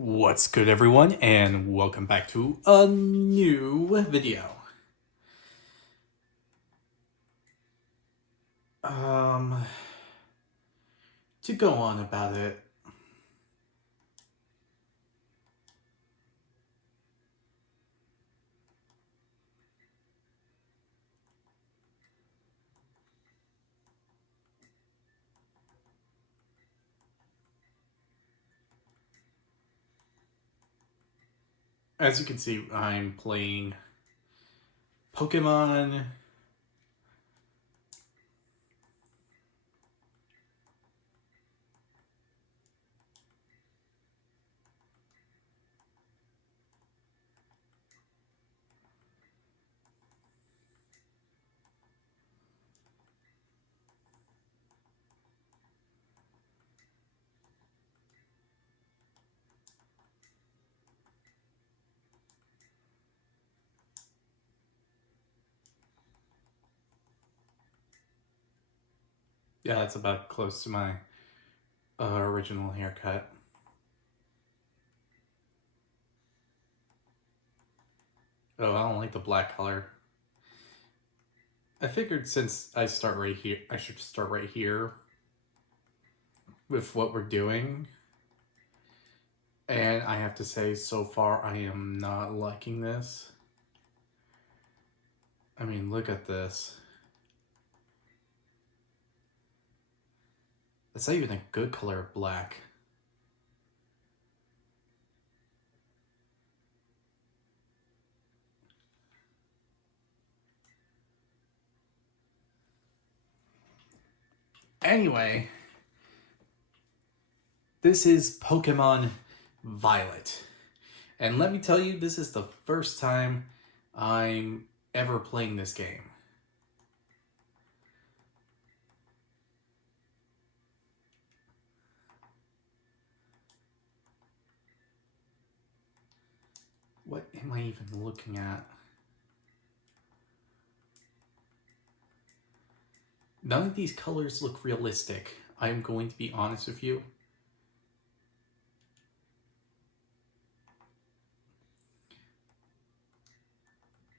What's good, everyone, and welcome back to a new video. Um, to go on about it, as you can see, I'm playing Pokemon. Yeah, that's about close to my original haircut. Oh, I don't like the black color. I figured since I start right here, I should start right here with what we're doing. And I have to say, so far, I am not liking this. I mean, look at this. It's not even a good color of black. Anyway, this is Pokemon Violet. And let me tell you, this is the first time I'm ever playing this game. What am I even looking at? None of these colors look realistic. I'm going to be honest with you.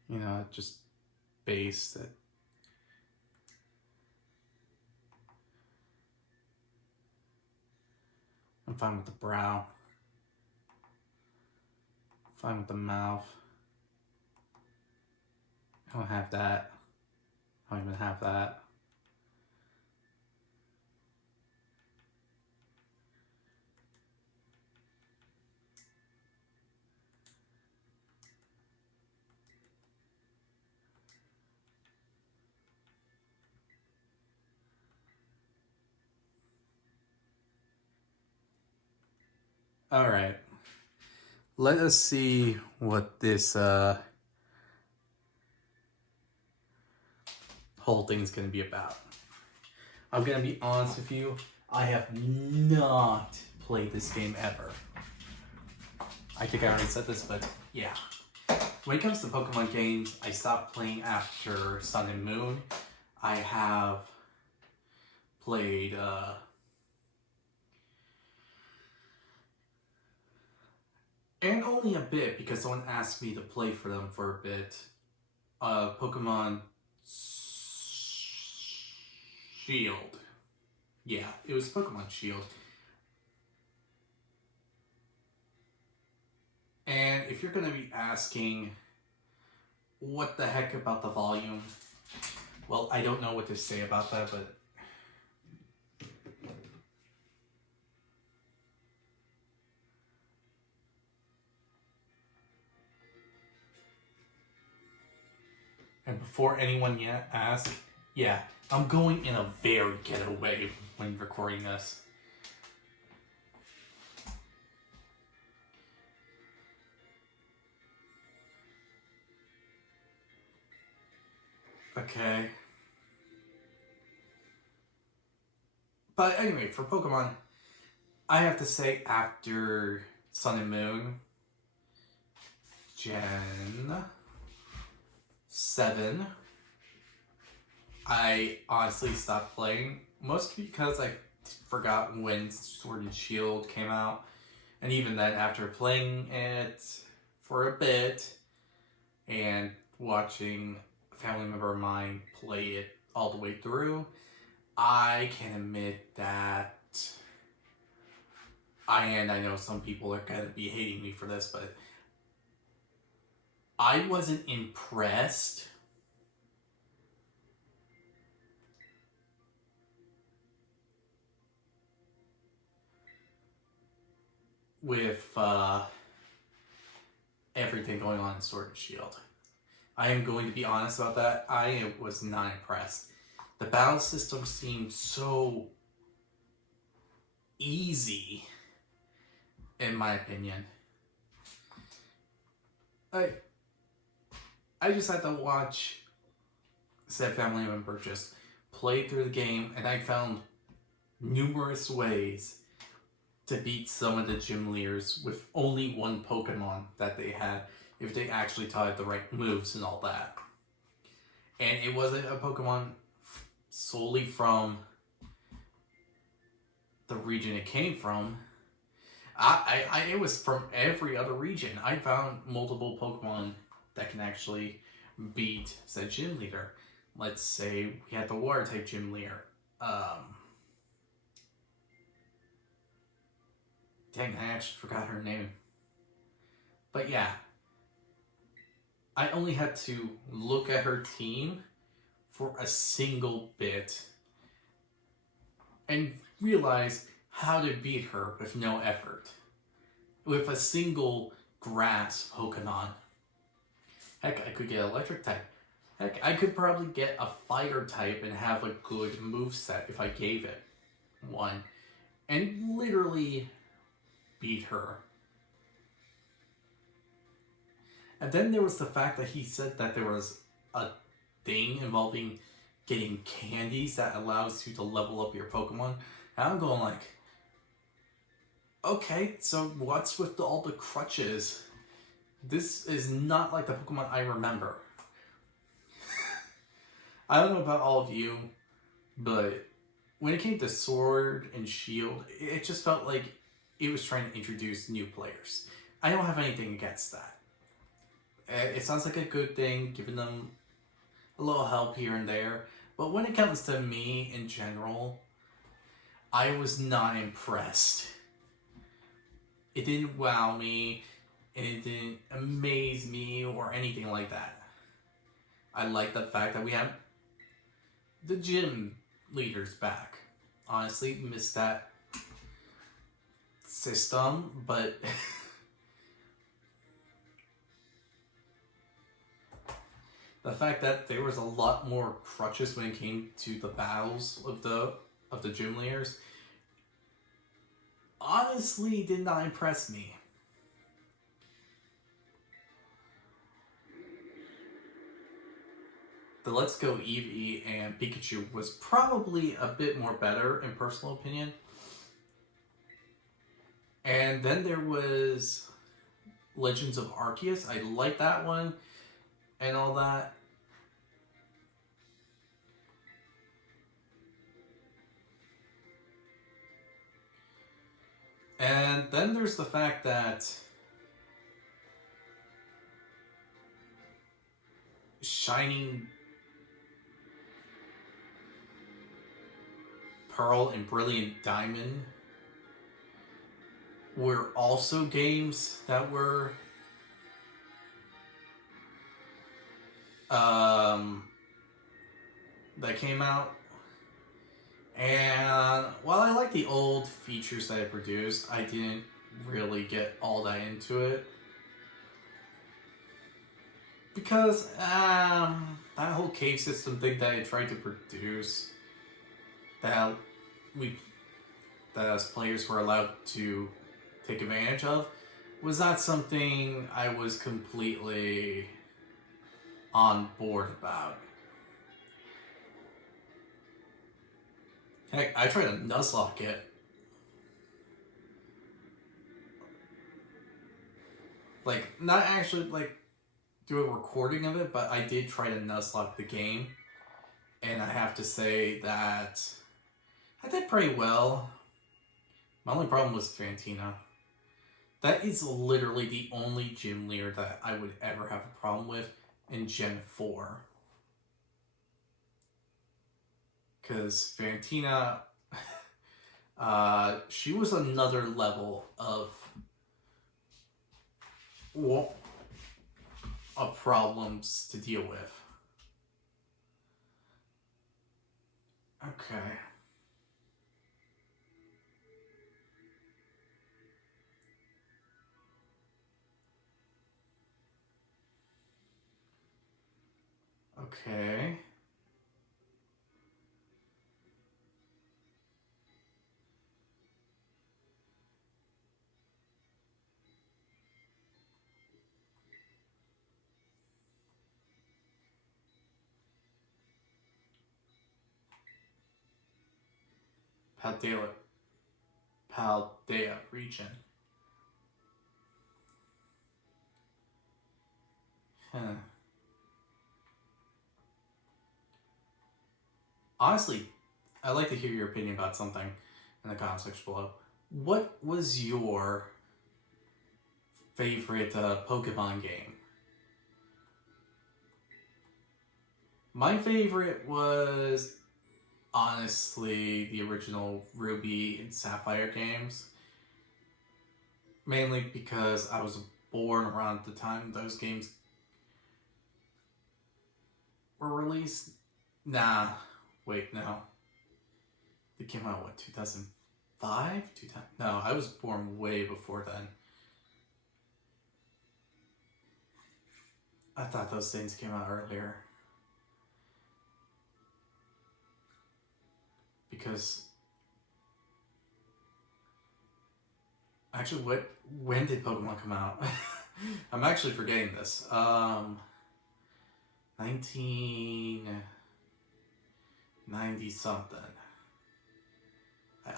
You know, just base it. I'm fine with the brow. Fine with the mouth. I don't have that. I don't even have that. Alright. Let us see what this whole thing is going to be about. I'm going to be honest with you, I have not played this game ever. I think I already said this, but yeah. When it comes to Pokemon games, I stopped playing after Sun and Moon. I have played and only a bit because someone asked me to play for them for a bit. Pokemon Shield. Yeah, it was Pokemon Shield. And if you're going to be asking, what the heck about the volume? Well, I don't know what to say about that, but and before anyone yet asks, yeah, I'm going in a very ghetto way when recording this. Okay. But anyway, for Pokemon, I have to say after Sun and Moon, Gen 7, I honestly stopped playing. Mostly because I forgot when Sword and Shield came out. And even then, after playing it for a bit and watching a family member of mine play it all the way through, I can admit that I know some people are going to be hating me for this, but I wasn't impressed with everything going on in Sword and Shield. I am going to be honest about that. I was not impressed. The battle system seemed so easy, in my opinion. I just had to watch said family member just play through the game, and I found numerous ways to beat some of the gym leaders with only one Pokemon that they had, if they actually taught it the right moves and all that. And it wasn't a Pokemon solely from the region it came from. It was from every other region. I found multiple Pokemon that can actually beat said gym leader. Let's say we had the water type gym leader. Dang, I actually forgot her name. But yeah, I only had to look at her team for a single bit and realize how to beat her with no effort. With a single grass Pokemon. Heck, I could get electric type. Heck, I could probably get a fighter type and have a good moveset if I gave it one. And literally beat her. And then there was the fact that he said that there was a thing involving getting candies that allows you to level up your Pokemon. And I'm going like, okay, so what's with all the crutches? This is not like the Pokemon I remember. I don't know about all of you, but when it came to Sword and Shield, it just felt like it was trying to introduce new players. I don't have anything against that. It sounds like a good thing, giving them a little help here and there. But when it comes to me in general, I was not impressed. It didn't wow me, and it didn't amaze me or anything like that. I like the fact that we have the gym leaders back. Honestly, missed that system, but the fact that there was a lot more crutches when it came to the battles of the gym leaders honestly did not impress me. The Let's Go Eevee and Pikachu was probably a bit more better in personal opinion. And then there was Legends of Arceus. I like that one and all that. And then there's the fact that Shining Pearl and Brilliant Diamond were also games that were that came out. And while I like the old features that it produced, I didn't really get all that into it. Because that whole cave system thing that I tried to produce, that as players were allowed to take advantage of, was not something I was completely on board about. Heck, I tried to Nuzlocke it. Like, not actually, like, do a recording of it, but I did try to Nuzlocke the game. And I have to say that I did pretty well. My only problem was Fantina. That is literally the only gym leader that I would ever have a problem with in Gen 4. Because Fantina, she was another level of problems to deal with. Okay. Okay. Paldea, Paldea region. Huh. Honestly, I'd like to hear your opinion about something in the comment section below. What was your favorite Pokemon game? My favorite was honestly the original Ruby and Sapphire games. Mainly because I was born around the time those games were released. Nah, wait, no. They came out, what, 2005? No, I was born way before then. I thought those things came out earlier. Because... Actually, when did Pokemon come out? I'm actually forgetting this. 1990 something.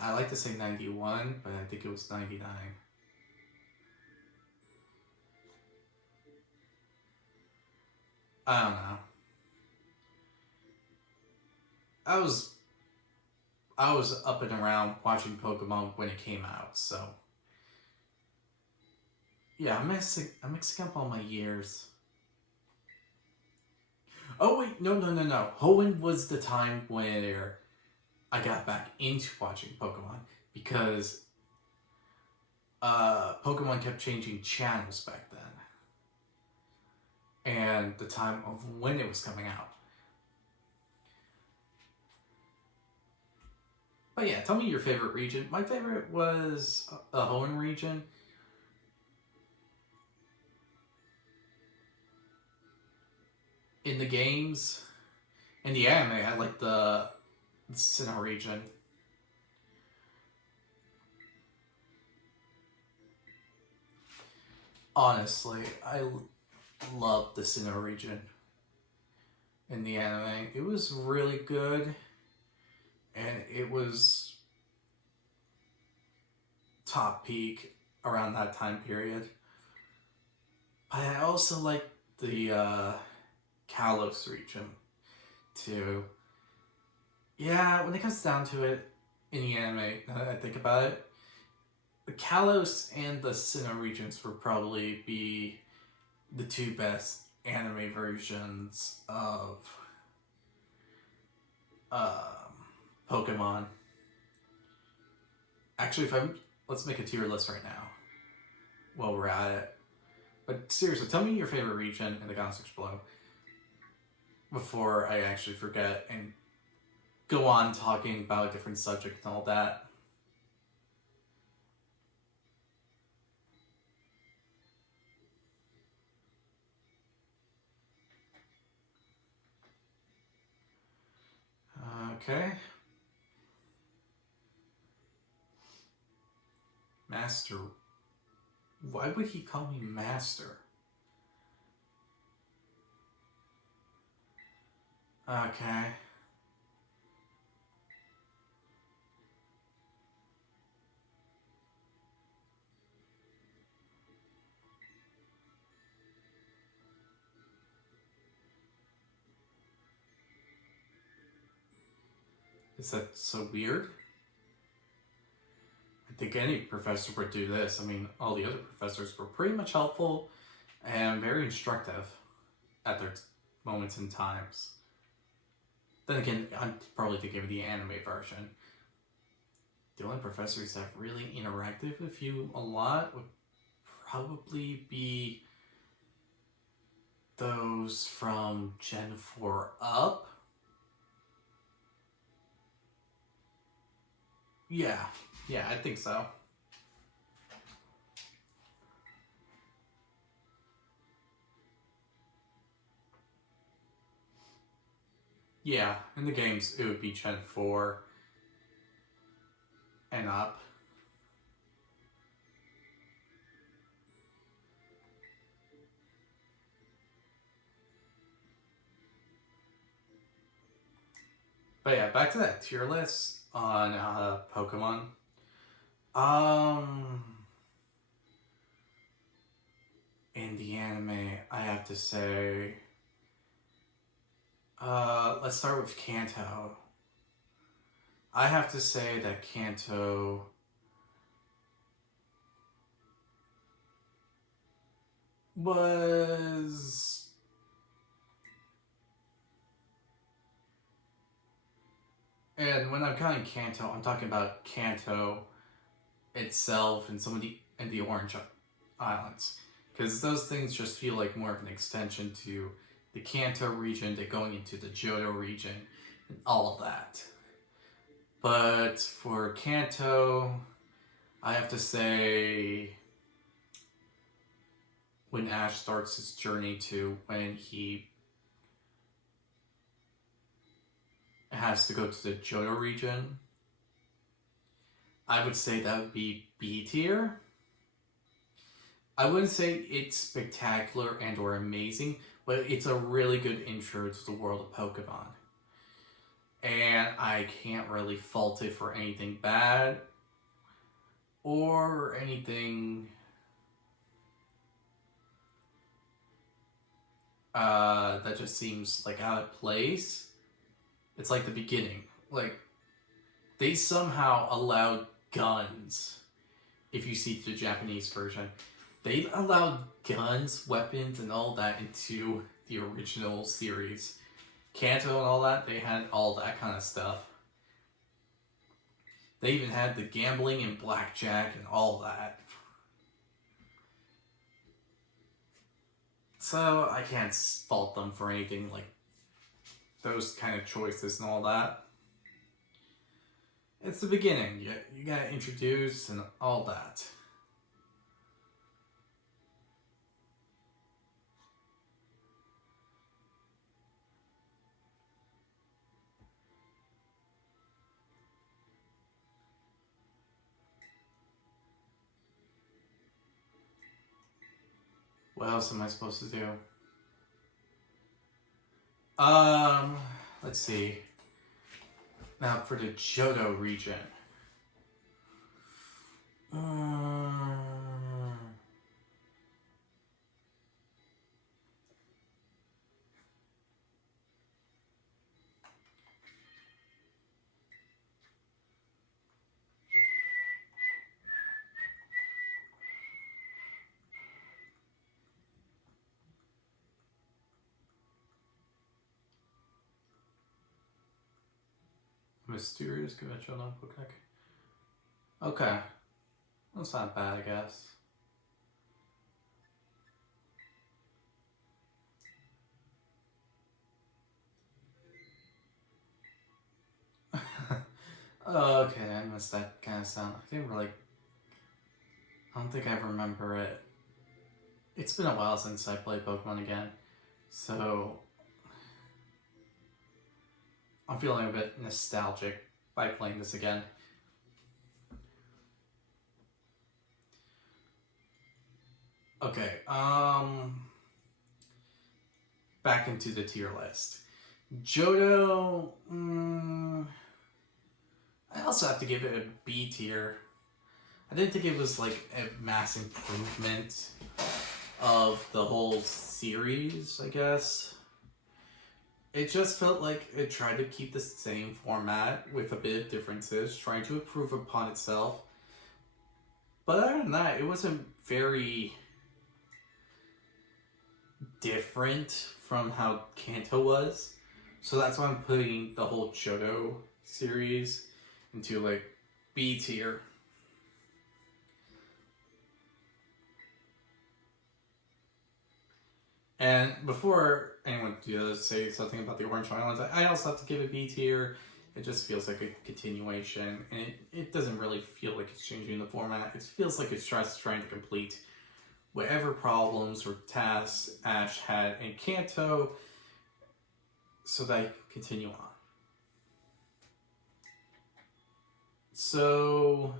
I like to say 91, but I think it was 99. I don't know. I was up and around watching Pokemon when it came out, so yeah, I'm mixing up all my years. Oh wait, no. Hoenn was the time where I got back into watching Pokemon because Pokemon kept changing channels back then, and the time of when it was coming out. But yeah, tell me your favorite region. My favorite was the Hoenn region. In the games, in the anime, I like the Sinnoh region. Honestly, I love the Sinnoh region in the anime. It was really good, and it was top peak around that time period. But I also like the Kalos region too. Yeah, when it comes down to it, in the anime, now that I think about it, the Kalos and the Sinnoh regions would probably be the two best anime versions of Pokemon. Actually, let's make a tier list right now while we're at it. But seriously, tell me your favorite region in the comment section below before I actually forget and go on talking about a different subject and all that. Okay. Master. Why would he call me Master? Okay. Is that so weird? think any professor would do this. I mean, all the other professors were pretty much helpful and very instructive at their moments and times. Then again, I'm probably thinking of the anime version. The only professors that really interacted with you a lot would probably be those from Gen 4 up. Yeah, I think so. Yeah, in the games it would be Gen 4 and up. But yeah, back to that tier list on Pokemon. In the anime, I have to say, let's start with Kanto. I have to say that Kanto was and when I'm counting Kanto, I'm talking about Kanto itself and some of the Orange Islands, because those things just feel like more of an extension to the Kanto region, to going into the Johto region, and all of that. But for Kanto, I have to say, when Ash starts his journey to when he has to go to the Johto region, I would say that would be B tier. I wouldn't say it's spectacular and or amazing, but it's a really good intro to the world of Pokemon. And I can't really fault it for anything bad or anything that just seems like out of place. It's like the beginning. Like, they somehow allowed guns. If you see the Japanese version, they allowed guns, weapons, and all that into the original series. Kanto and all that, they had all that kind of stuff. They even had the gambling and blackjack and all that. So I can't fault them for anything like those kind of choices and all that. It's the beginning. You gotta introduce and all that. What else am I supposed to do? Let's see. Now for the Johto region. Mysterious conventional Pokemon. Okay. That's not bad, I guess. Okay, I missed that kind of sound. I don't think I remember it. It's been a while since I played Pokemon again, so I'm feeling a bit nostalgic by playing this again. Okay, back into the tier list. Johto, I also have to give it a B tier. I didn't think it was like a mass improvement of the whole series, I guess. It just felt like it tried to keep the same format with a bit of differences, trying to improve upon itself, But other than that, it wasn't very different from how Kanto was. So that's why I'm putting the whole Johto series into like B tier. And before anyone does say something about the Orange Islands, I also have to give it B tier. It just feels like a continuation, and it doesn't really feel like it's changing the format. It feels like it's just trying to complete whatever problems or tasks Ash had in Kanto so that I can continue on. So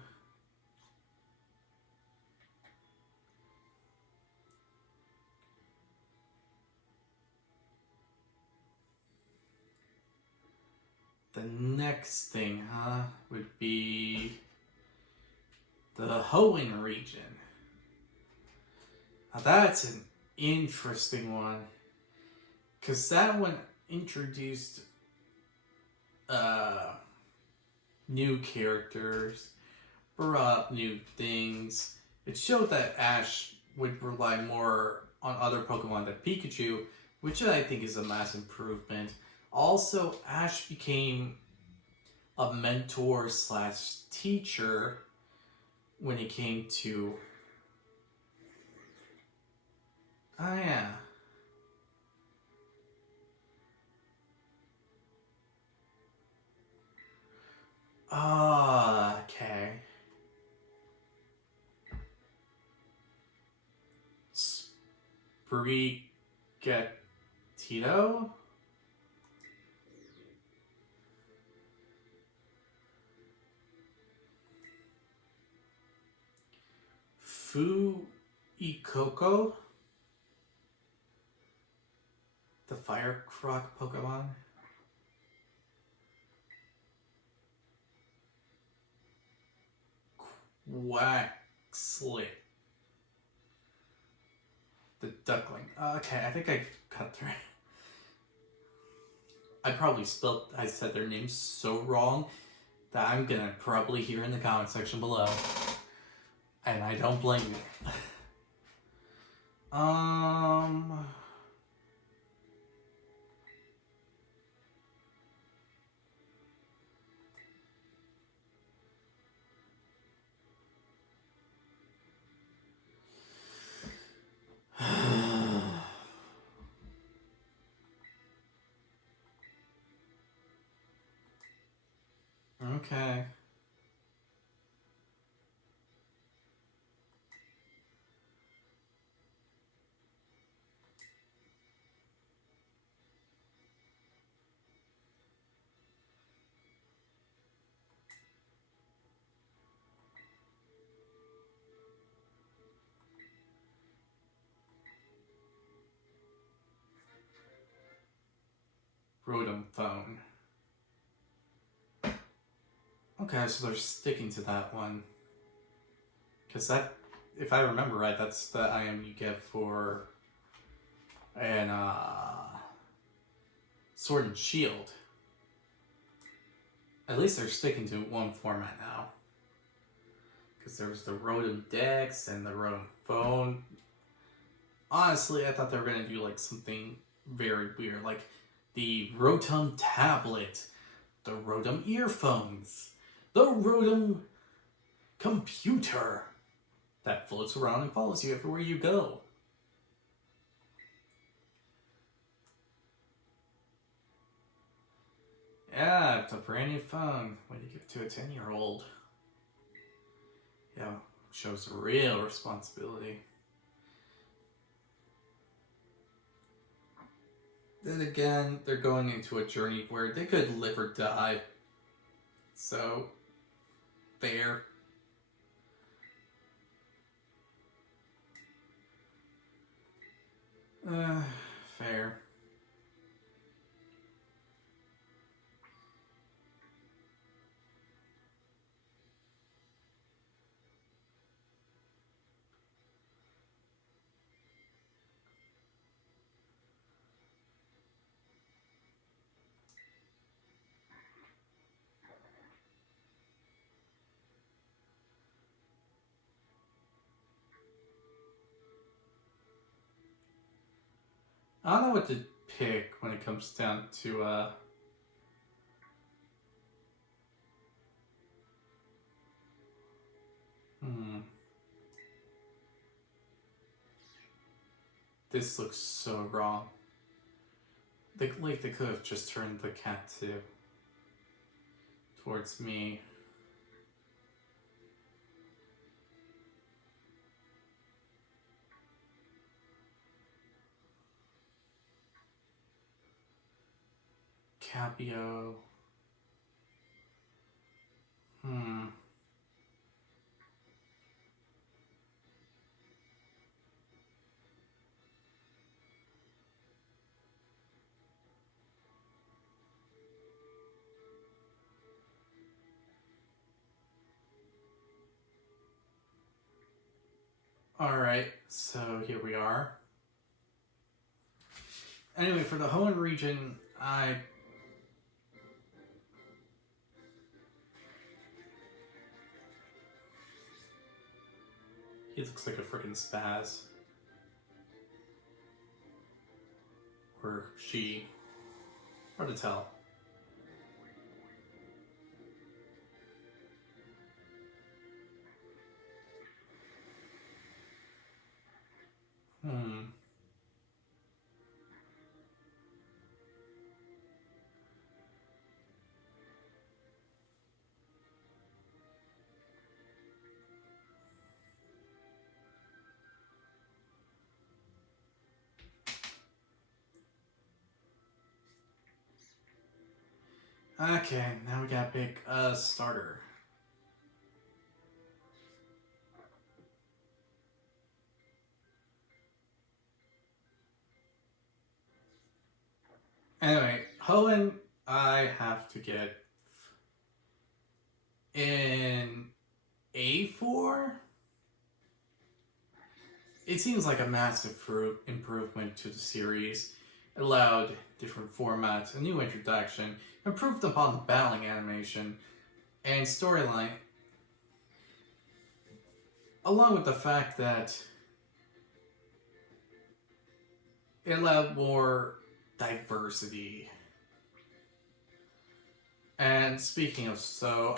the next thing, would be the Hoenn region. Now that's an interesting one, because that one introduced new characters, brought up new things. It showed that Ash would rely more on other Pokemon than Pikachu, which I think is a mass improvement. Also, Ash became a mentor slash teacher when it came to... Oh yeah. Okay. Sprigatito? Fuecoco? The Fire Croc Pokemon? Quaxly. The Duckling. Okay, I think I cut through. I said their names so wrong that I'm gonna probably hear in the comment section below. And I don't blame you. Okay. Rotom Phone. Okay, so they're sticking to that one. Because that, if I remember right, that's the item you get for an Sword and Shield. At least they're sticking to one format now. Because there was the Rotom Dex and the Rotom Phone. Honestly, I thought they were going to do like something very weird. Like the Rotom Tablet, the Rotom Earphones, the Rotom Computer that floats around and follows you everywhere you go. Yeah, it's a brand new phone. When you give it to a 10-year-old. Yeah, shows real responsibility. Then again, they're going into a journey where they could live or die. So, fair. Fair. I don't know what to pick when it comes down to This looks so wrong. They could have just turned the cat towards me. Capio. Alright, so here we are. Anyway, for the Hoenn region, he looks like a freaking spaz. Or she. Hard to tell. Okay, now we gotta pick a starter. Anyway, Hoenn, I have to get in A4. It seems like a massive improvement to the series. It allowed different formats, a new introduction, improved upon the battling animation and storyline, along with the fact that it allowed more diversity. And speaking of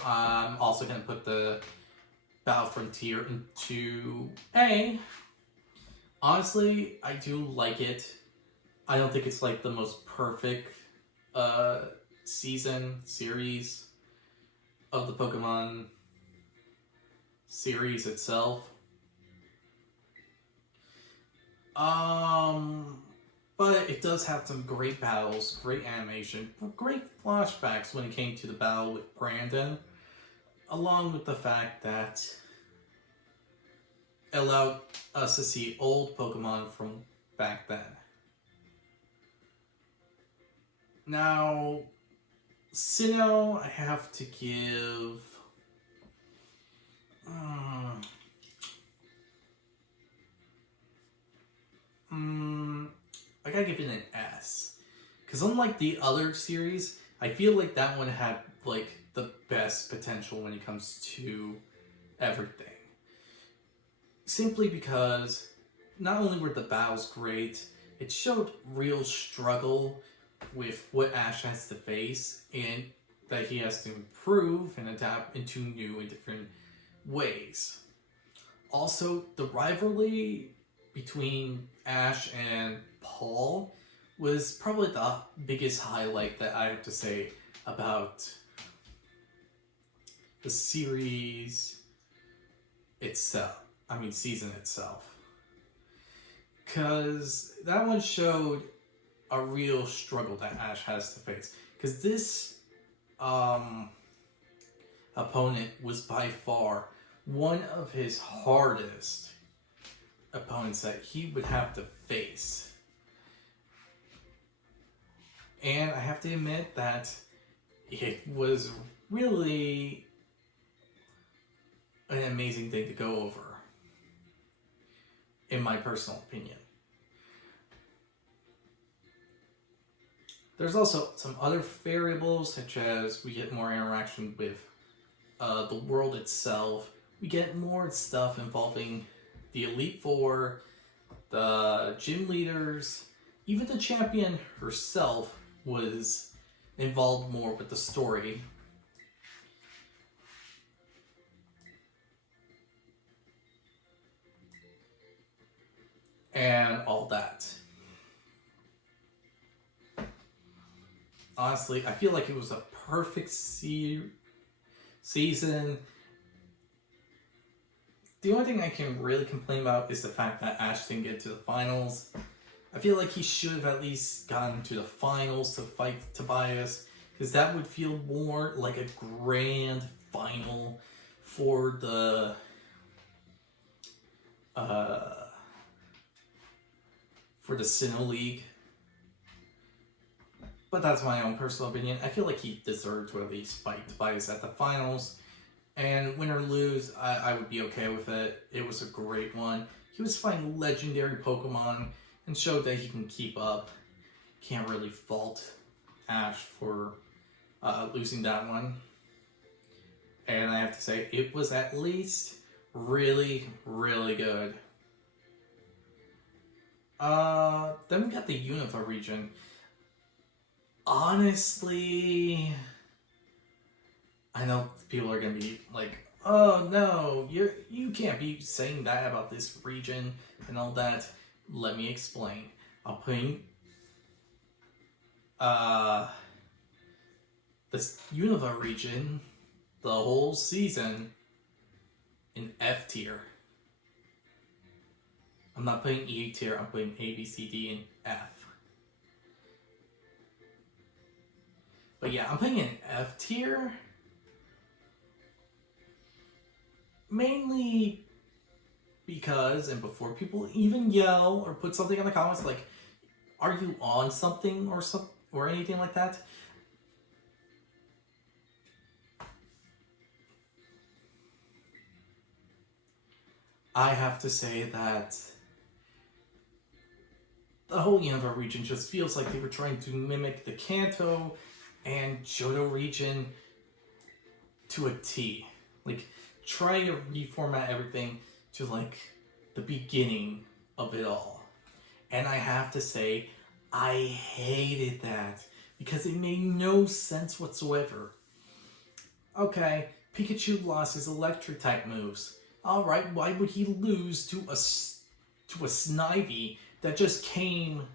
I'm also going to put the Battle Frontier into A. Honestly, I do like it. I don't think it's like the most perfect series of the Pokemon series itself. But it does have some great battles, great animation, great flashbacks when it came to the battle with Brandon, along with the fact that it allowed us to see old Pokemon from back then. Now, Sinnoh, I have to give... I gotta give it an S. Because unlike the other series, I feel like that one had, like, the best potential when it comes to everything. Simply because not only were the battles great, it showed real struggle with what Ash has to face and that he has to improve and adapt into new and different ways. Also, the rivalry between Ash and Paul was probably the biggest highlight that I have to say about the series itself. I mean, season itself. Because that one showed a real struggle that Ash has to face. Because this opponent was by far one of his hardest opponents that he would have to face. And I have to admit that it was really an amazing thing to go over, in my personal opinion. There's also some other variables, such as we get more interaction with the world itself. We get more stuff involving the Elite Four, the gym leaders, even the champion herself was involved more with the story. And all that. Honestly, I feel like it was a perfect season. The only thing I can really complain about is the fact that Ash didn't get to the finals. I feel like he should have at least gotten to the finals to fight Tobias, because that would feel more like a grand final for the Sinnoh League. But that's my own personal opinion. I feel like he deserved to at least fight Tobias at the finals. And win or lose, I would be okay with it. It was a great one. He was fighting legendary Pokemon and showed that he can keep up. Can't really fault Ash for losing that one. And I have to say, it was at least really, really good. Then we got the Unova region. Honestly, I know people are gonna be like, "Oh no, you can't be saying that about this region and all that." Let me explain. I'm putting this Unova region, the whole season, in F tier. I'm not putting E tier. I'm putting A, B, C, D, in F. But yeah, I'm putting it in F tier. Mainly because, and before people even yell or put something in the comments like, "Are you on something?" or anything like that, I have to say that the whole Unova region just feels like they were trying to mimic the Kanto and Johto region to a T. Like, try to reformat everything to, like, the beginning of it all. And I have to say, I hated that because it made no sense whatsoever. Okay, Pikachu lost his electric type moves. Alright, why would he lose to a Snivy that just came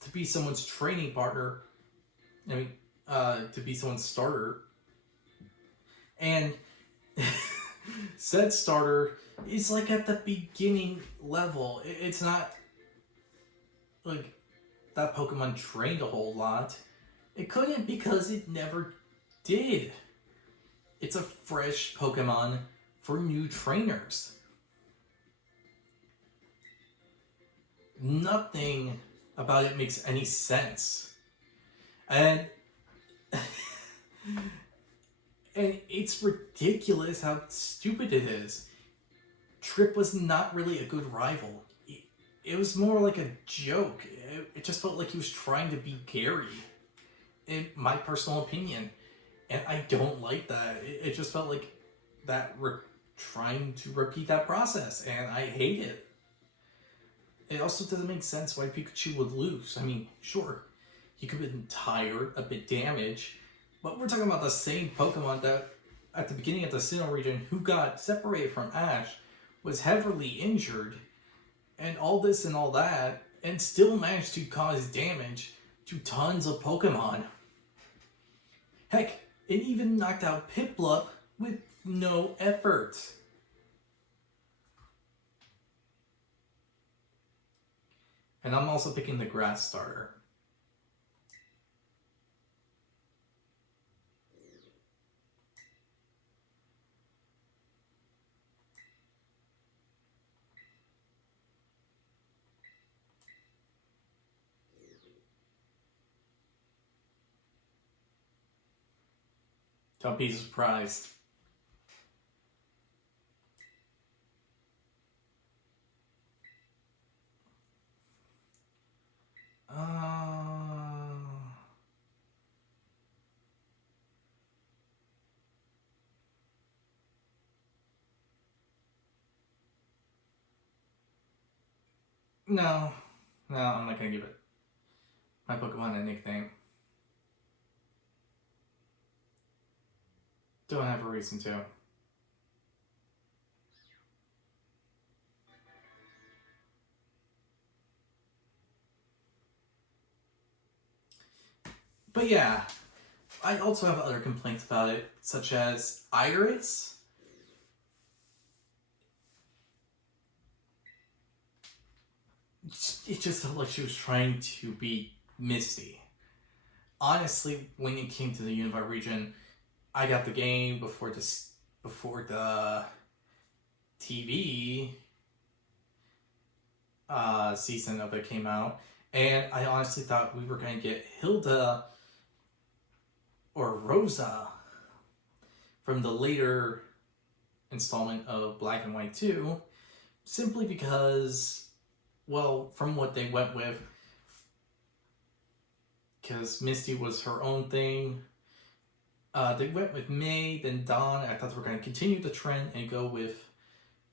to be someone's training partner? I mean, to be someone's starter. And said starter is like at the beginning level. It's not like that Pokemon trained a whole lot. It couldn't because it never did. It's a fresh Pokemon for new trainers. Nothing about it makes any sense. And and it's ridiculous how stupid it is. Trip was not really a good rival. It was more like a joke. It just felt like he was trying to be Gary, in my personal opinion. And I don't like that. It just felt like that we're trying to repeat that process, and I hate it. It also doesn't make sense why Pikachu would lose. I mean, sure, he could have been tired, a bit damaged, but we're talking about the same Pokemon that, at the beginning of the Sinnoh region, who got separated from Ash, was heavily injured, and all this and all that, and still managed to cause damage to tons of Pokemon. Heck, it even knocked out Piplup with no effort. And I'm also picking the grass starter. Don't be surprised. No, I'm not gonna give it my Pokemon a nickname. Don't have a reason to. But yeah, I also have other complaints about it, such as Iris. It just felt like she was trying to be Misty. Honestly, when it came to the Unified region, I got the game before the TV season of it came out, and I honestly thought we were going to get Hilda or Rosa from the later installment of Black and White 2, simply because, well, from what they went with, because Misty was her own thing. They went with May, then Dawn. I thought they were going to continue the trend and go with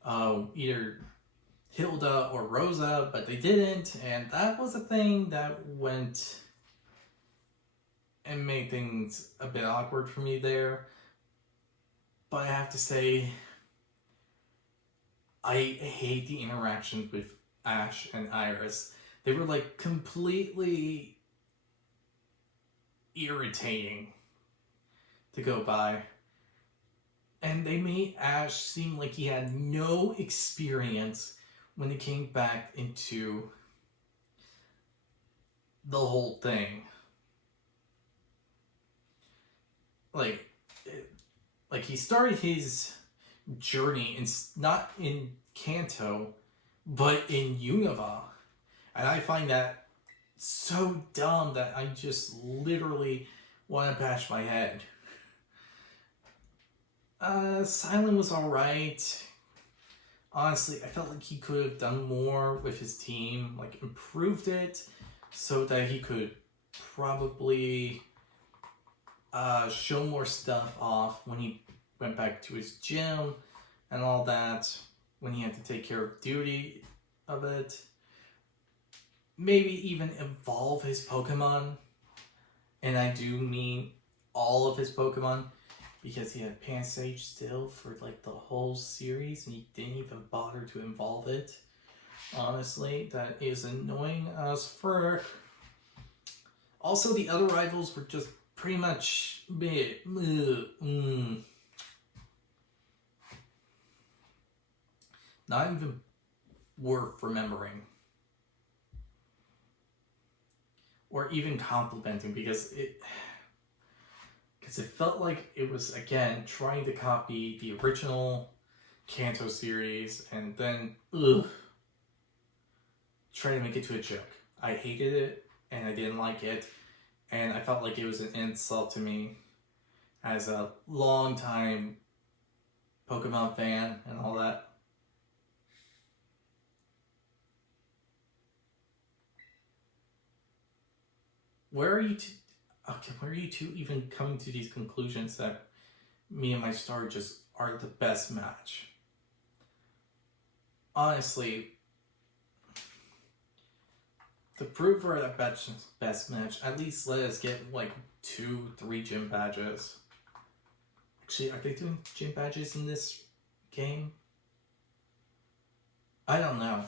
either Hilda or Rosa, but they didn't, and that was a thing that went and made things a bit awkward for me there. But I have to say, I hate the interactions with Ash and Iris. They were like completely irritating to go by. And they made Ash seem like he had no experience when it came back into the whole thing. Like he started his journey not in Kanto, but in Unova. And I find that so dumb that I just literally want to bash my head. Silent was alright. Honestly, I felt like he could have done more with his team, like improved it so that he could probably show more stuff off when he went back to his gym and all that, when he had to take care of duty of it. Maybe even evolve his Pokemon. And I do mean all of his Pokemon, because he had Pansage still for like the whole series and he didn't even bother to evolve it. Honestly, that is annoying as frick. Also, the other rivals were just pretty much not even worth remembering or even complimenting, because it felt like it was, again, trying to copy the original Kanto series and then trying to make it to a joke. I hated it and I didn't like it, and I felt like it was an insult to me as a long-time Pokemon fan and all that. Where are you two even coming to these conclusions that me and my star just are the best match? Honestly, to prove we're the best match, at least let us get like 2-3 gym badges. Actually, are they doing gym badges in this game? I don't know.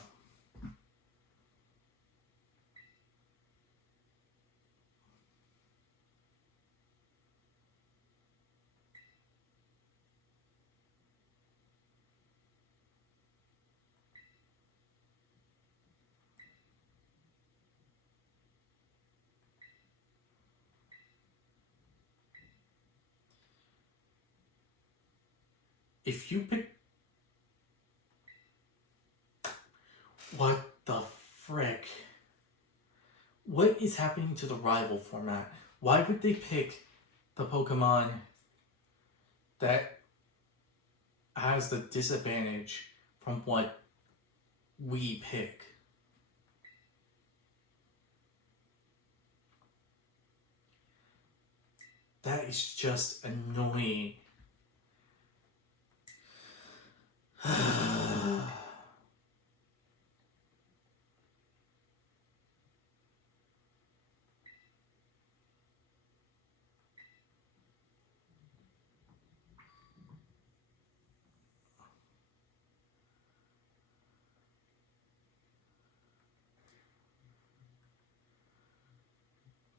If you pick... What the frick? What is happening to the rival format? Why would they pick the Pokemon that has the disadvantage from what we pick? That is just annoying.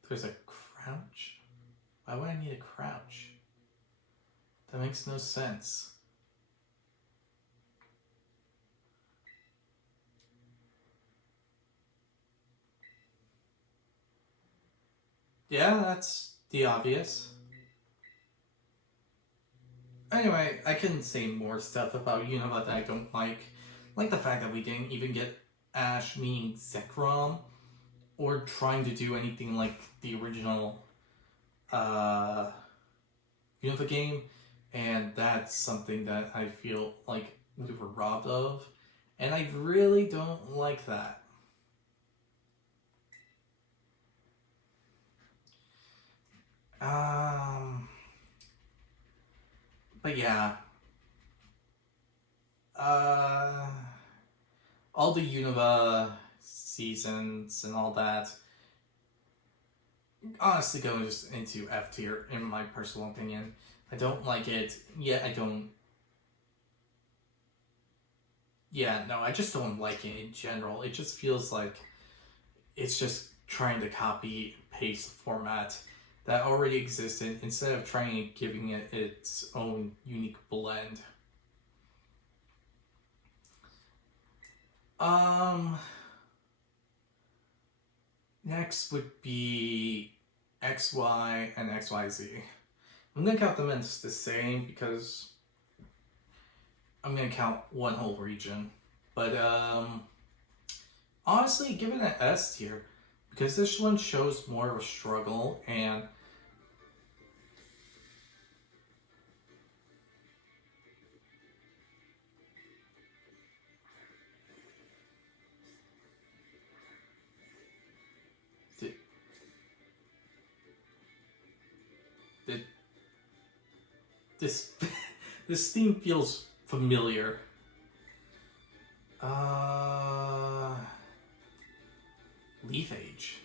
There's a crouch? Why would I need a crouch? That makes no sense. Yeah, that's the obvious. Anyway, I can say more stuff about Unova that I don't like. Like the fact that we didn't even get Ash meeting Zekrom, or trying to do anything like the original Unova game, and that's something that I feel like we were robbed of, and I really don't like that. But yeah, all the Unova seasons and all that honestly goes into F tier in my personal opinion. I don't like it. I just don't like it in general. It just feels like it's just trying to copy paste format that already existed instead of trying and giving it its own unique blend. Next would be XY and XYZ. I'm gonna count them as the same because I'm gonna count one whole region. But honestly, give it an S tier because this one shows more of a struggle and this this theme feels familiar. Leaf Age.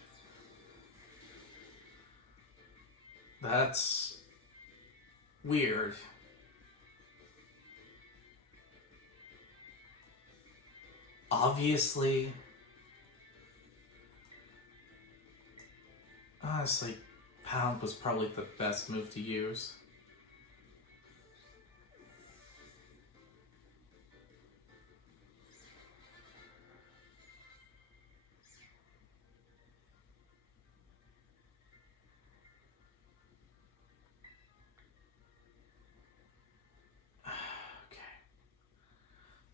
That's weird. Obviously, honestly, Pound was probably the best move to use.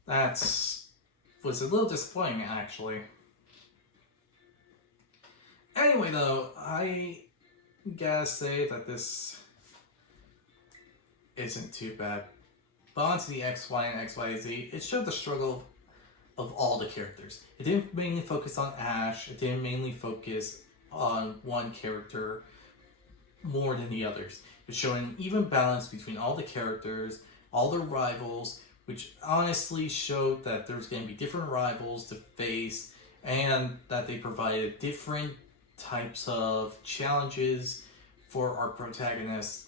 That's was a little disappointing, actually. Anyway, though, I gotta say that this isn't too bad. But onto the XY and XYZ, it showed the struggle of all the characters. It didn't mainly focus on Ash, it didn't mainly focus on one character more than the others. It showed an even balance between all the characters, all the rivals, which honestly showed that there's going to be different rivals to face and that they provided different types of challenges for our protagonists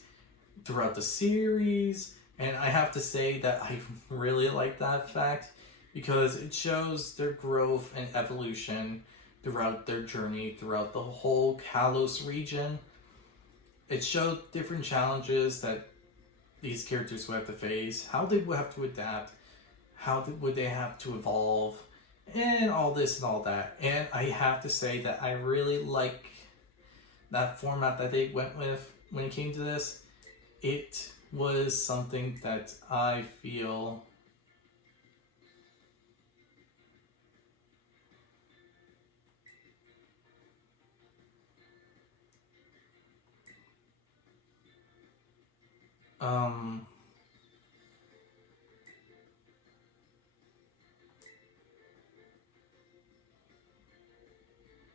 throughout the series. And I have to say that I really like that fact because it shows their growth and evolution throughout their journey throughout the whole Kalos region. It showed different challenges that these characters would have to face, how they would have to adapt, would they have to evolve, and all this and all that. And I have to say that I really like that format that they went with when it came to this. It was something that I feel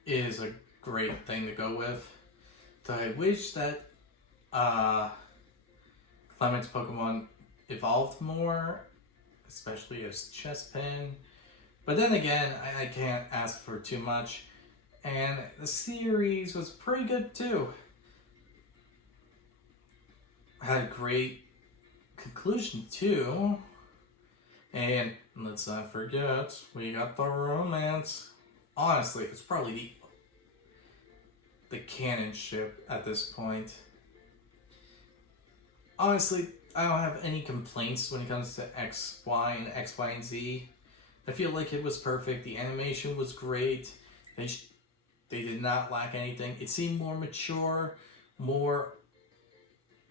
is a great thing to go with. So I wish that Clement's Pokemon evolved more, especially as Chespin. But then again, I can't ask for too much. And the series was pretty good too. Had a great conclusion too. And let's not forget, we got the romance. Honestly, it's probably the canon ship at this point. Honestly, I don't have any complaints when it comes to X, Y, and Z. I feel like it was perfect. The animation was great. They did not lack anything. It seemed more mature, more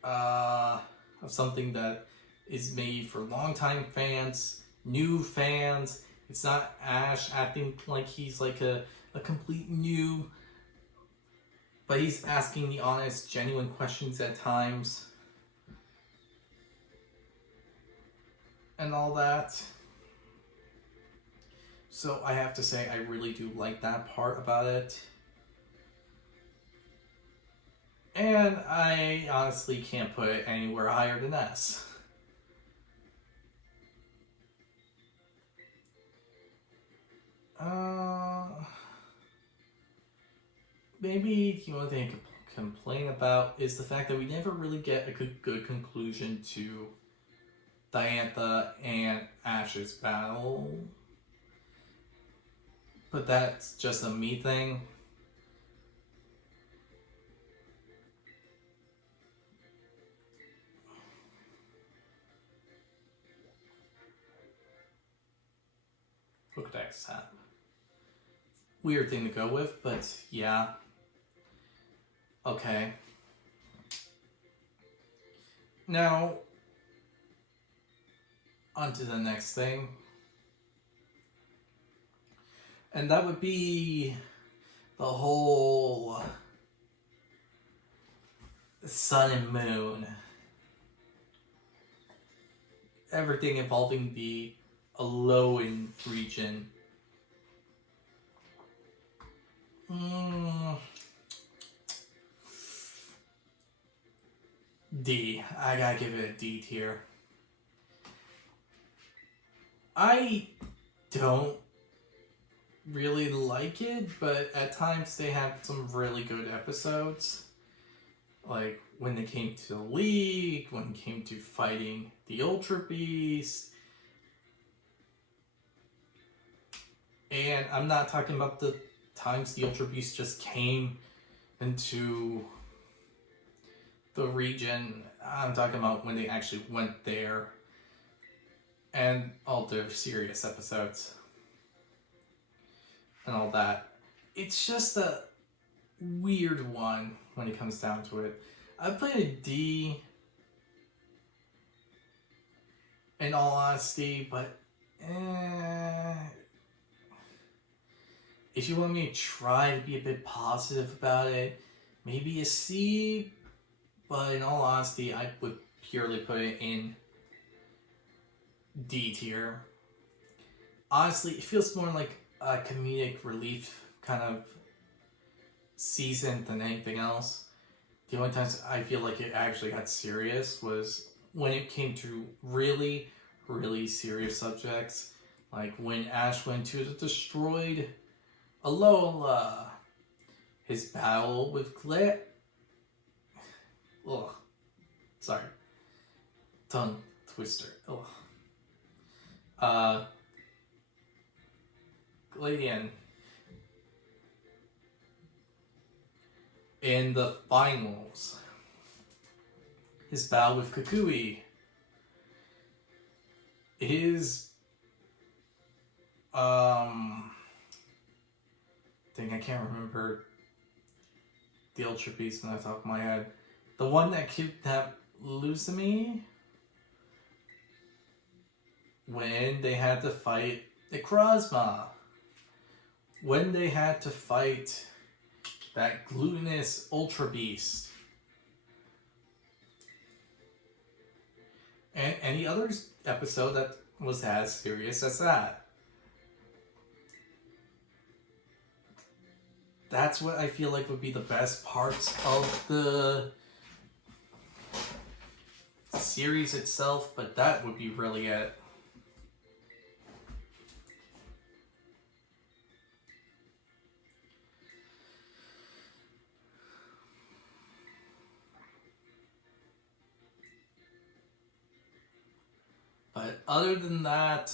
of something that is made for longtime fans, new fans. It's not Ash acting like he's like a complete new, but he's asking the honest, genuine questions at times. And all that. So I have to say, I really do like that part about it. And I honestly can't put it anywhere higher than S. Maybe the only thing I could complain about is the fact that we never really get a good conclusion to Diantha and Ash's battle. But that's just a me thing. Look at that. Weird thing to go with, but yeah. Okay. Now, on to the next thing. And that would be the whole sun and moon. Everything involving the Alolan region. D. I gotta give it a D tier. I don't really like it, but at times they have some really good episodes. Like when they came to the League, when it came to fighting the Ultra Beast. And I'm not talking about the times the Ultra Beast just came into the region. I'm talking about when they actually went there. And all the serious episodes. And all that. It's just a weird one when it comes down to it. I played a D in all honesty, but if you want me to try to be a bit positive about it, maybe a C, but in all honesty, I would purely put it in D tier. Honestly, it feels more like a comedic relief kind of season than anything else. The only times I feel like it actually got serious was when it came to really, really serious subjects. Like when Ash went to the destroyed Alola, his battle with tongue twister. Gladian. In the finals, his battle with Kukui. His I can't remember the Ultra Beast on the top of my head. The one that kidnapped Lucami when they had to fight the Krasma. When they had to fight that glutinous Ultra Beast. And any other episode that was as serious as that. That's what I feel like would be the best parts of the series itself, but that would be really it. But other than that,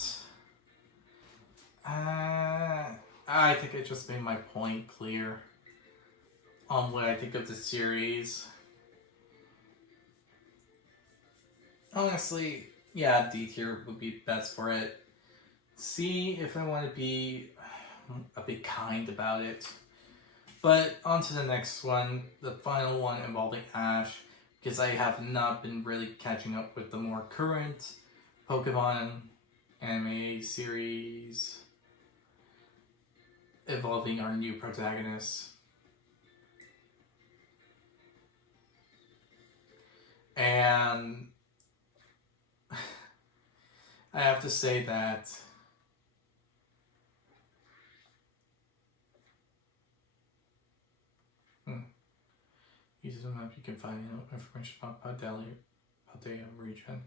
I think I just made my point clear on what I think of the series. Honestly, yeah, D tier would be best for it. C if I want to be a bit kind about it. But on to the next one, the final one involving Ash, because I have not been really catching up with the more current Pokemon anime series involving our new protagonist. And I have to say that using the map you can find information about Paldea region.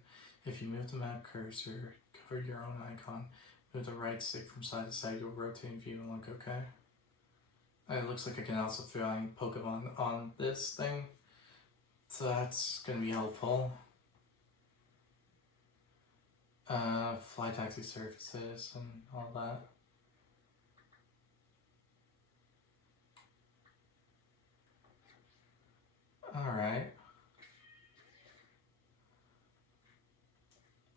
If you move the map cursor, cover your own icon, move the right stick from side to side, you'll rotate and view and look okay. It looks like I can also find Pokemon on this thing, so that's going to be helpful. Fly taxi services and all that. Alright.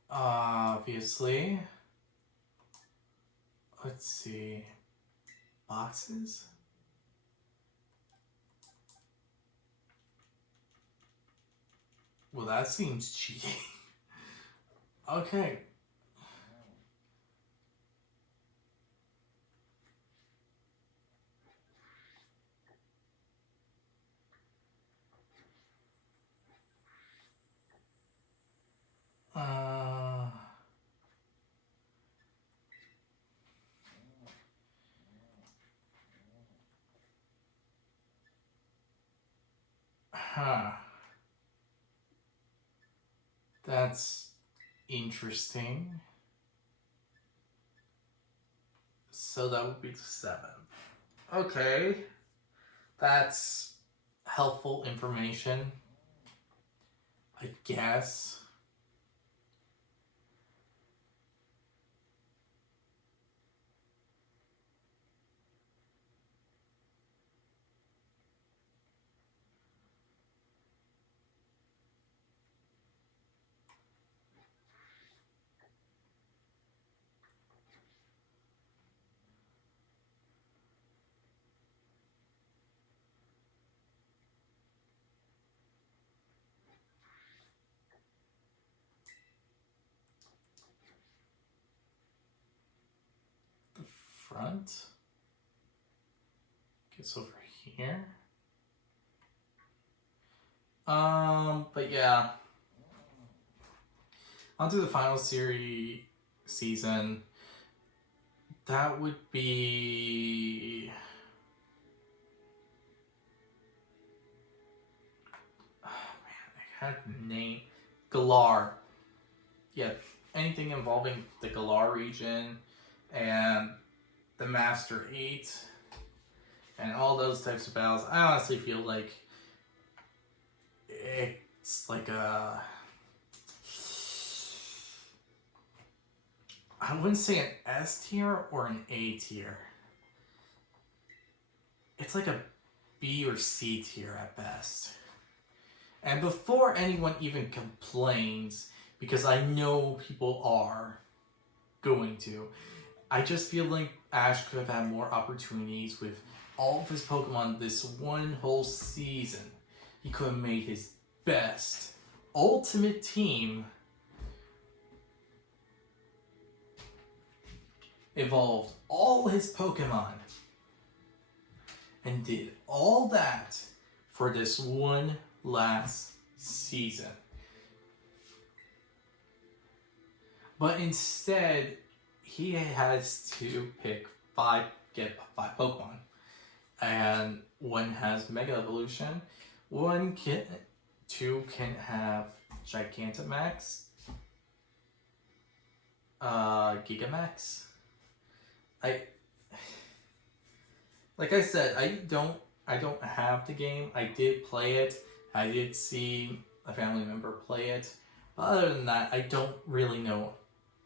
Obviously. Let's see. Boxes? Well, that seems cheating. Okay. Huh. That's interesting. So that would be 7. Okay. That's helpful information, I guess. The front gets over here. But yeah. Onto the final season. That would be... Oh man, I had a name. Galar. Yeah, anything involving the Galar region and the Master 8 and all those types of battles. I honestly feel like it's like a... I wouldn't say an S tier or an A tier. It's like a B or C tier at best. And before anyone even complains, because I know people are going to, I just feel like Ash could have had more opportunities with all of his Pokemon this one whole season. He could have made his best ultimate team, evolved all his Pokemon, and did all that for this one last season. But instead, he has to get 5 Pokemon. And one has Mega Evolution, 2 can have Gigantamax, Gigamax. Like I said, I don't have the game. I did play it. I did see a family member play it. But other than that, I don't really know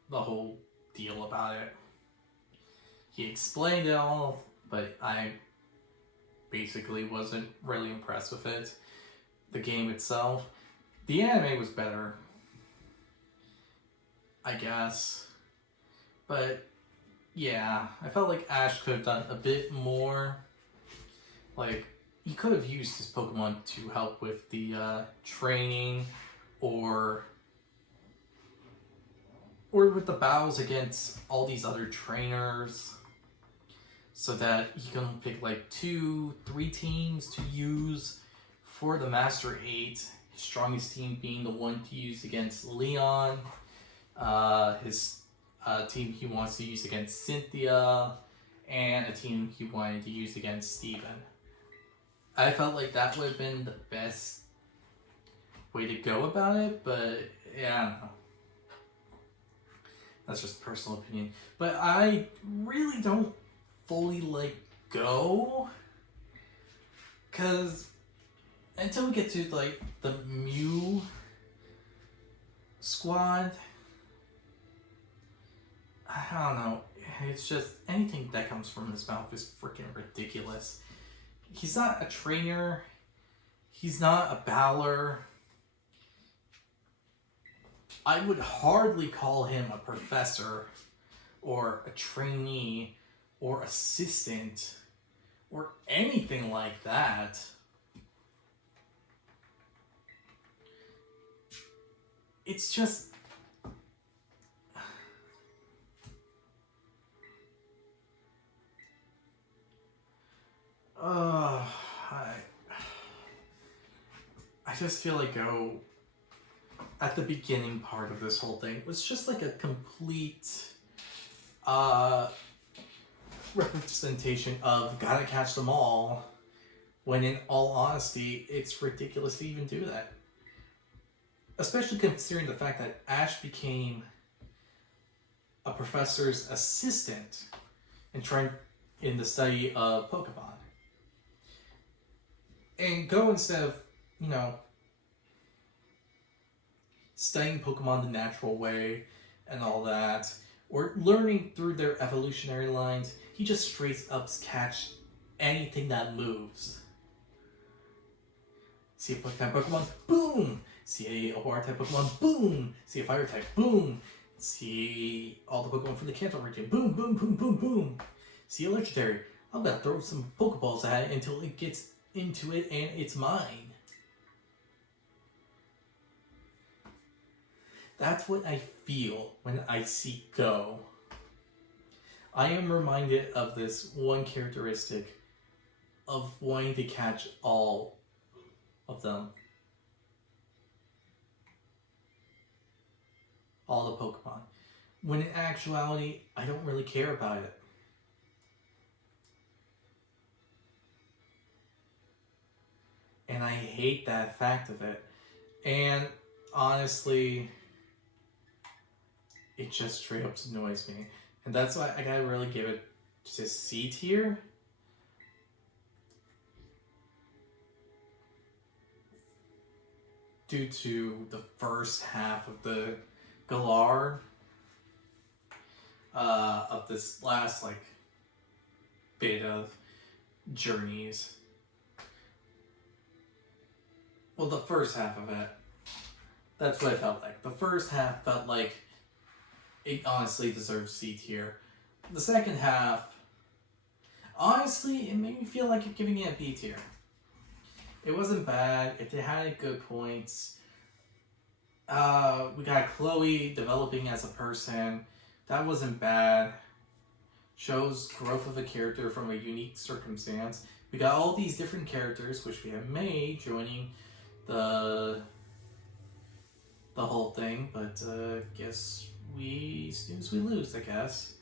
the whole deal about it. He explained it all, but basically wasn't really impressed with it. The game itself. The anime was better, I guess. But yeah, I felt like Ash could have done a bit more. Like, he could have used his Pokemon to help with the training or with the battles against all these other trainers, so that he can pick like 2-3 teams to use for the Master 8. His strongest team being the one to use against Leon. His team he wants to use against Cynthia, and a team he wanted to use against Steven. I felt like that would have been the best way to go about it, but yeah, I don't know. That's just personal opinion. But I really don't fully like Go, because until we get to like the Mew squad, I don't know. It's just anything that comes from his mouth is freaking ridiculous. He's not a trainer. He's not a battler. I would hardly call him a professor or a trainee or assistant or anything like that. It's just... I just feel like Go, at the beginning part of this whole thing, was just like a complete representation of gotta catch them all, when in all honesty, it's ridiculous to even do that. Especially considering the fact that Ash became a professor's assistant in the study of Pokemon. And Go, instead of, studying Pokemon the natural way and all that, or learning through their evolutionary lines, he just straight up catch anything that moves. See a Bug type Pokemon, boom! See a Water type Pokemon, boom! See a Fire type, boom! See all the Pokemon from the Kanto region, boom, boom, boom, boom, boom! See a Legendary, I'm gonna throw some Pokeballs at it until it gets into it and it's mine. That's what I feel when I see Go. I am reminded of this one characteristic of wanting to catch all of them. All the Pokemon. When in actuality, I don't really care about it. And I hate that fact of it. And honestly, it just straight up annoys me. And that's why I gotta really give it to C tier. Due to the first half of the Galar of this last bit of journeys. Well, the first half of it. That's what it felt like. The first half felt like it honestly deserves C tier. The second half, honestly, it made me feel like you're giving it a B tier. It wasn't bad. It had good points. We got Chloe developing as a person. That wasn't bad. Shows growth of a character from a unique circumstance. We got all these different characters, which we have made, joining the whole thing. But guess we snooze, we lose, I guess.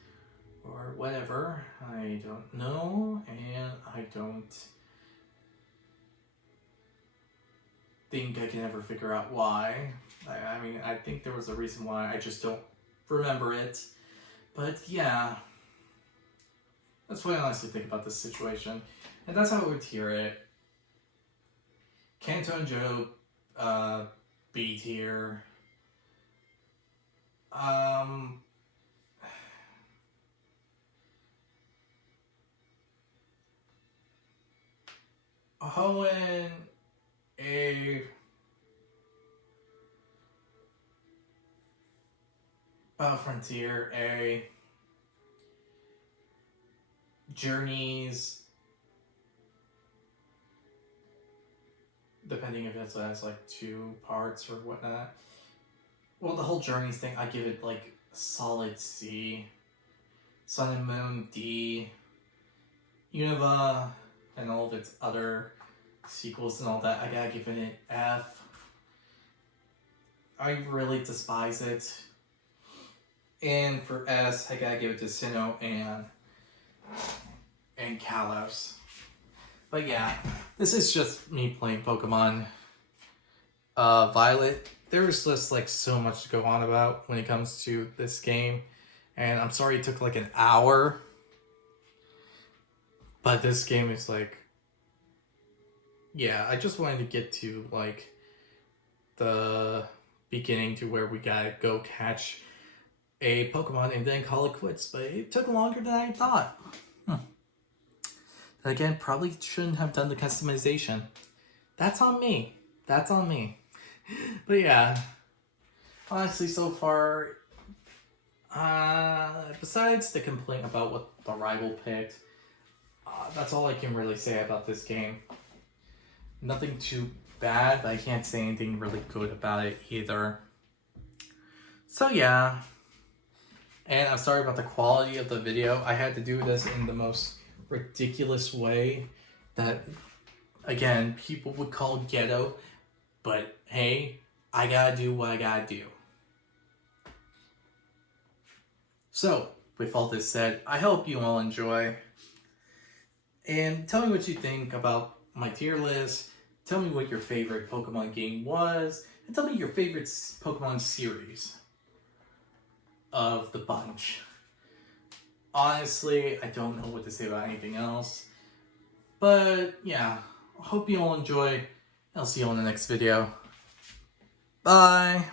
Or whatever. I don't know. And I don't think I can ever figure out why. I mean, I think there was a reason why. I just don't remember it. But yeah, that's what I honestly think about this situation. And that's how I would tier it. Kanto and Joe, B tier. Hoenn, a Frontier, a Journeys, depending if it has like 2 parts or whatnot. Well, the whole Journeys thing, I give it like a solid C. Sun and Moon, D. Unova and all of its other sequels and all that, I gotta give it an F. I really despise it. And for S, I gotta give it to Sinnoh and Kalos. But yeah, this is just me playing Pokemon Violet. There's just like so much to go on about when it comes to this game. And I'm sorry it took like an hour. But this game is like, yeah, I just wanted to get to like the beginning to where we gotta go catch a Pokemon and then call it quits. But it took longer than I thought. Then again, probably shouldn't have done the customization. That's on me. That's on me. But yeah, honestly, so far, besides the complaint about what the rival picked, that's all I can really say about this game. Nothing too bad, but I can't say anything really good about it either. So yeah, and I'm sorry about the quality of the video. I had to do this in the most ridiculous way that, again, people would call ghetto, but hey, I gotta do what I gotta do. So, with all this said, I hope you all enjoy. And tell me what you think about my tier list. Tell me what your favorite Pokemon game was. And tell me your favorite Pokemon series of the bunch. Honestly, I don't know what to say about anything else. But yeah, I hope you all enjoy. I'll see you all in the next video. Bye!